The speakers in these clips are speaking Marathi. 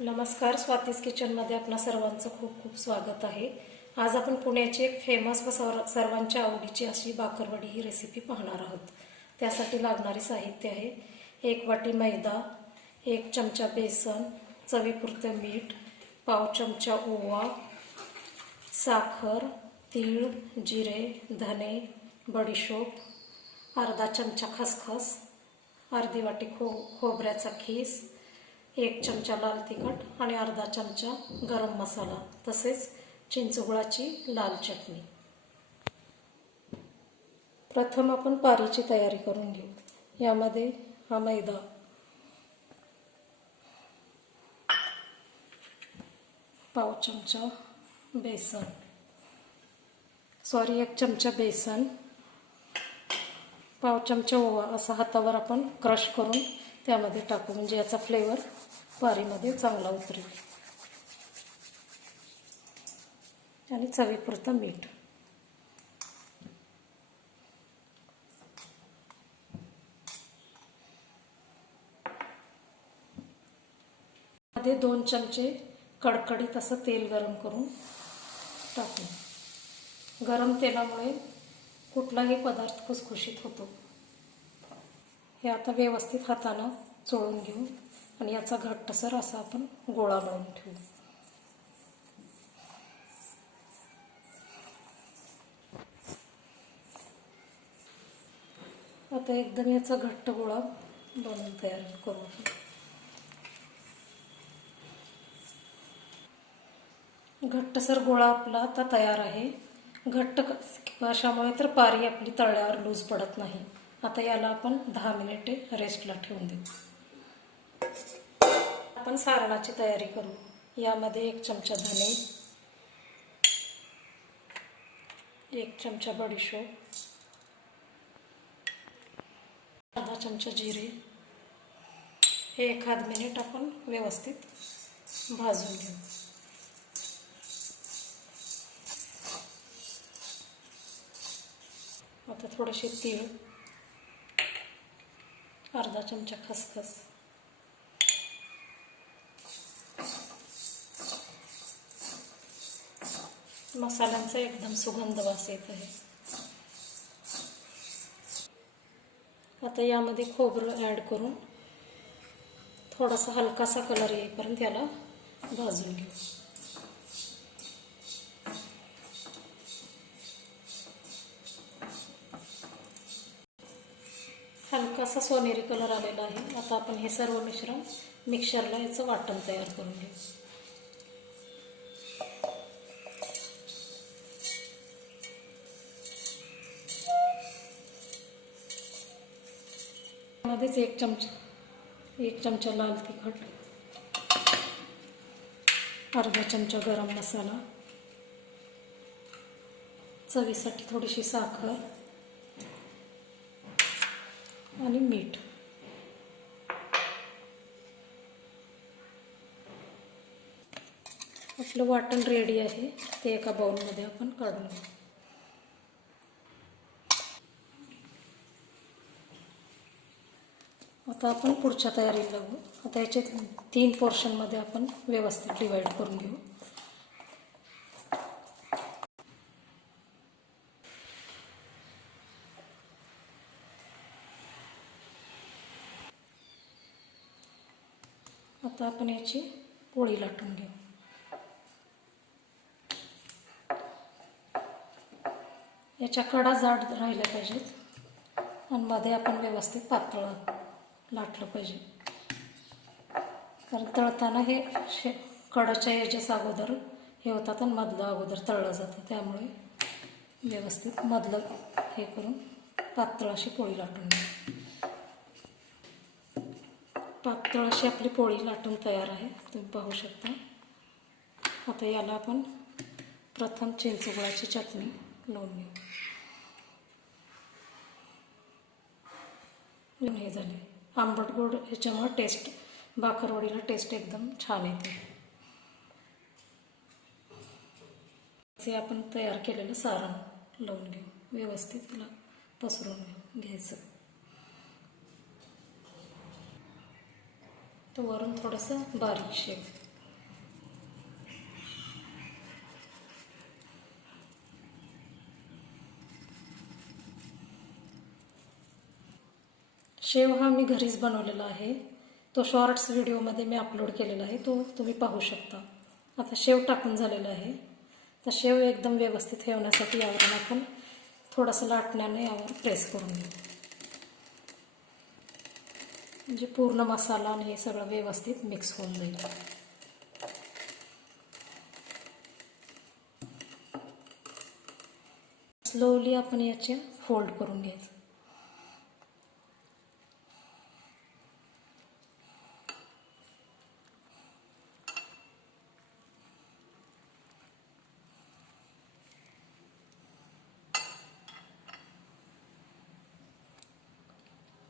नमस्कार, स्वातीज किचनमध्ये आपणा सर्वांचं खूप खूप स्वागत आहे। आज आपण पुण्याची एक फेमस व सर्वांच्या आवडीची अशी बाकरवडी ही रेसिपी पाहणार आहोत। त्यासाठी लागणारे साहित्य आहे 1 वाटी मैदा, 1 चमचा बेसन, चवीपुरते मीठ, पाव चमचा ओवा, साखर, तीळ, जिरे, धने, बडीशोप, अर्धा चमचा खसखस, अर्धी वाटी खोबऱ्याचा खीस, 1 चमचा लाल तिखट आणि अर्धा चमचा गरम मसाला, तसेच चिंचगुळाची लाल चटणी। प्रथम आपण पारीची तयारी करून घेऊ। यामध्ये हा मैदा, पाव चमचा बेसन, 1 चमचा बेसन, पाव चमचा ओवा असा हातावर आपण क्रश करून त्यामध्ये टाकू, म्हणजे याचा फ्लेवर पारीमध्ये चांगला उतरेल। आणि चवीपुरतं मीठ। मध्ये 2 चमचे कडकडीत असं तेल गरम करून टाकू। गरम तेलामुळे कुठलाही पदार्थ खुसखुशीत होतो। हे आता व्यवस्थित हाताने चोळून घेऊ आणि याचा घट्टसर असा आपण गोळा बनवून ठेवू। आता एकदम याचा घट्ट गोळा बनवून तयार करू। घट्टसर गोळा आपला आता तयार आहे। घट्ट अशामुळे तर पारी आपली तळल्यावर लूज पडत नाही। आता याला आपण 10 मिनिटे रेस्टला ठेवून देऊ। आपण सारणाची तयारी करू। यामध्ये 1 चमचा धने, 1 चमचा बडीशोप, अर्धा चमचा जिरे, हे 1 मिनिट आपण व्यवस्थित भाजून घेऊ। आता थोडेसे तीळ, अर्धा चमचा खसखस, मसाल्यांचा एकदम सुगंध वास येत आहे। आता यामध्ये खोबरं ॲड करून थोडासा हलकासा कलर येईपर्यंत याला भाजून घेऊ। हलकासा सोनेरी कलर आलेला आहे। आता आपण हे सर्व मिश्रण मिक्सरला याचं वाटण तयार करून घेऊ। यामध्येच 1 चमचा लाल तिखट, अर्धा चमचा गरम मसाला, चवीसाठी थोडीशी साखर आणि मीठ। आपलं वाटण रेडी आहे, ते एका बाउलमध्ये आपण काढून घेऊ। आता आपण पुढच्या तयारीला लागू। आता याचे 3 पोर्शनमध्ये आपण व्यवस्थित डिवाइड करून घेऊ। आता आपण याची पोळी लाटून घेऊ। याच्या कडा जाड राहिल्या पाहिजेत आणि मध्ये आपण व्यवस्थित पातळ लाटलं पाहिजे, कारण तळताना हे कडाच्या एजेस अगोदर हे होतात आणि मधलं अगोदर तळलं जातं, त्यामुळे व्यवस्थित मधलं हे करून पातळ अशी पोळी लाटून घेऊ। पातळ अशी आपली पोळी लाटून तयार आहे, तुम्ही पाहू शकता। आता याला आपण प्रथम चिंचगुळाची चटणी लावून घेऊ। हे झाले आंबट गोड, ह्याच्यामुळे टेस्ट बाकरवडीला टेस्ट एकदम छान येते। हे आपण तयार केलेलं सारण लावून घेऊ, व्यवस्थित त्याला पसरवून घ्यायचं। तो वरून थोडंसं बारीक शेक शेव हा मी घरीच बनवलेला आहे. तो शॉर्ट्स व्हिडिओमध्ये मी अपलोड केलेला आहे, तो तुम्ही पाहू शकता. आता शेव टाकून झालेला आहे. तर शेव एकदम व्यवस्थित ठेवण्यासाठी यावरून आपण थोडंसं लाटण्याने यावर प्रेस करून घेऊ, म्हणजे पूर्ण मसाला आणि हे सगळं व्यवस्थित मिक्स होऊन जाईल. स्लोली आपण याचे फोल्ड करून घ्यायचं.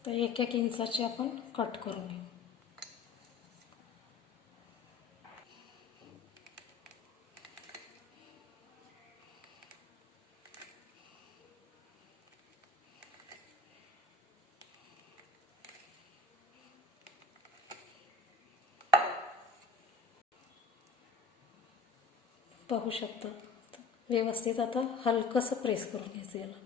तर 1-1 इंचाचे आपण कट करून घेऊ. पाहू शकता व्यवस्थित. आता हलकंसं प्रेस करून घ्यायचं याला.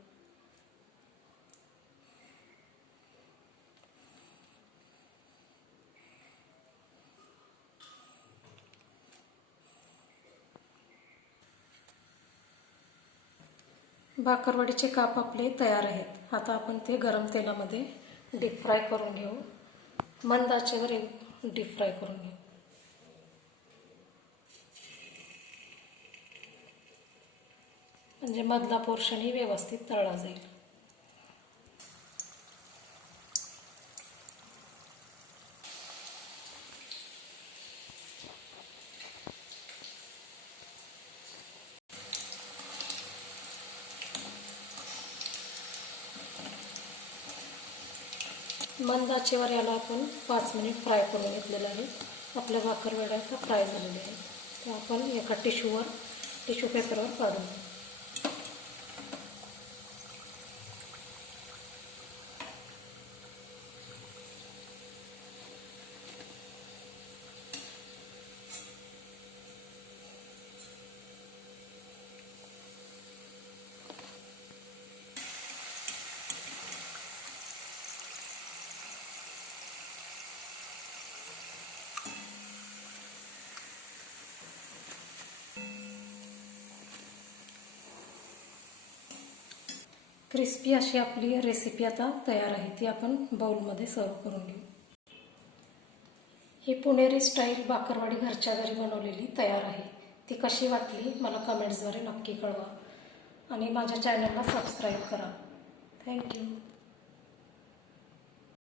बाकरवडीचे काप आपले तयार आहेत. आता आपण ते गरम तेलामध्ये डीप फ्राय करून घेऊ. मंद आचेवर डीप फ्राय करून घेऊ. म्हणजे मधला पोर्शनही व्यवस्थित तळला जाईल. मंद आचेवर याला आपण 5 मिनिट फ्राय करून घेतलेलं आहे. आपल्या भाकरवड्या आता फ्राय झालेल्या आहेत. तर आपण एका टिश्यू पेपरवर काढून घेऊ. क्रिस्पी अशी आपली रेसिपी आता तयार आहे. ती आपण बाउलमध्ये सर्व करून घेऊ. ही पुणेरी स्टाईल बाकरवडी घरच्या घरी बनवलेली तयार आहे. ती कशी वाटली मला कमेंट्सद्वारे नक्की कळवा आणि माझ्या चॅनलला सबस्क्राईब करा. थँक्यू.